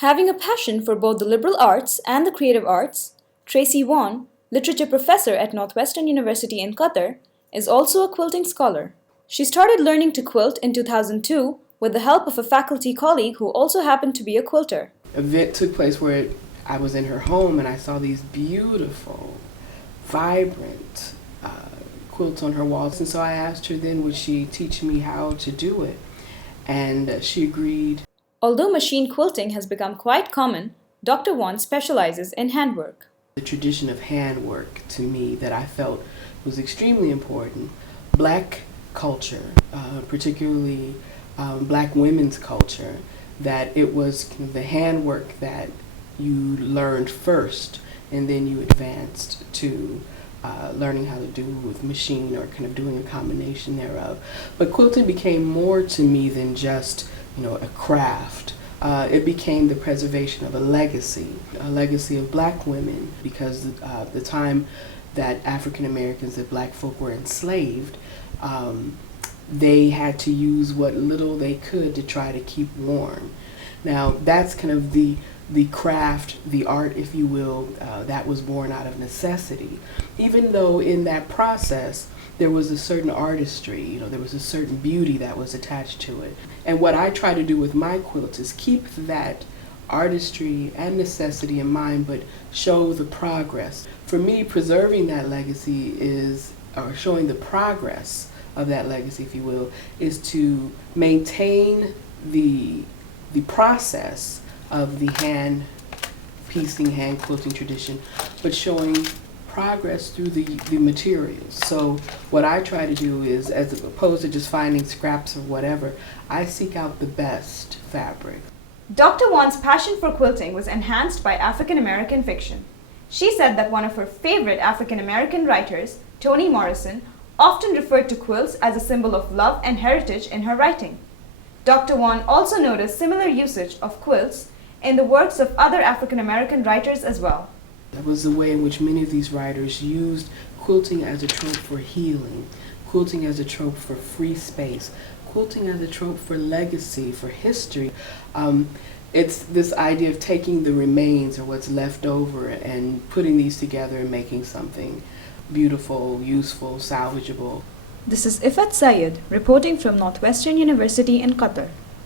Having a passion for both the liberal arts and the creative arts, Tracy Vaughn, literature professor at Northwestern University in Qatar, is also a quilting scholar. She started learning to quilt in 2002 with the help of a faculty colleague who also happened to be a quilter. Event took place where I was in her home and I saw these beautiful, vibrant quilts on her walls. And so I asked her then, would she teach me how to do it? And she agreed. Although machine quilting has become quite common, Dr. Vaughn specializes in handwork. The tradition of handwork to me that I felt was extremely important. Black culture, particularly black women's culture, that it was kind of the handwork that you learned first and then you advanced to learning how to do with machine or kind of doing a combination thereof. But quilting became more to me than just a craft. It became the preservation of a legacy of black women, because the time that African Americans, that black folk were enslaved, they had to use what little they could to try to keep warm. Now that's kind of the craft, the art, if you will, that was born out of necessity. Even though in that process there was a certain artistry, there was a certain beauty that was attached to it. And what I try to do with my quilts is keep that artistry and necessity in mind, but show the progress. For me, preserving that legacy or showing the progress of that legacy, if you will, is to maintain the process of the hand piecing, hand quilting tradition, but showing progress through the materials. So what I try to do is, as opposed to just finding scraps or whatever, I seek out the best fabric. Dr. Vaughn's passion for quilting was enhanced by African American fiction. She said that one of her favorite African American writers, Toni Morrison, often referred to quilts as a symbol of love and heritage in her writing. Dr. Vaughn also noticed similar usage of quilts in the works of other African American writers as well. That was the way in which many of these writers used quilting as a trope for healing, quilting as a trope for free space, quilting as a trope for legacy, for history. It's this idea of taking the remains or what's left over and putting these together and making something beautiful, useful, salvageable. This is Ifat Sayed reporting from Northwestern University in Qatar.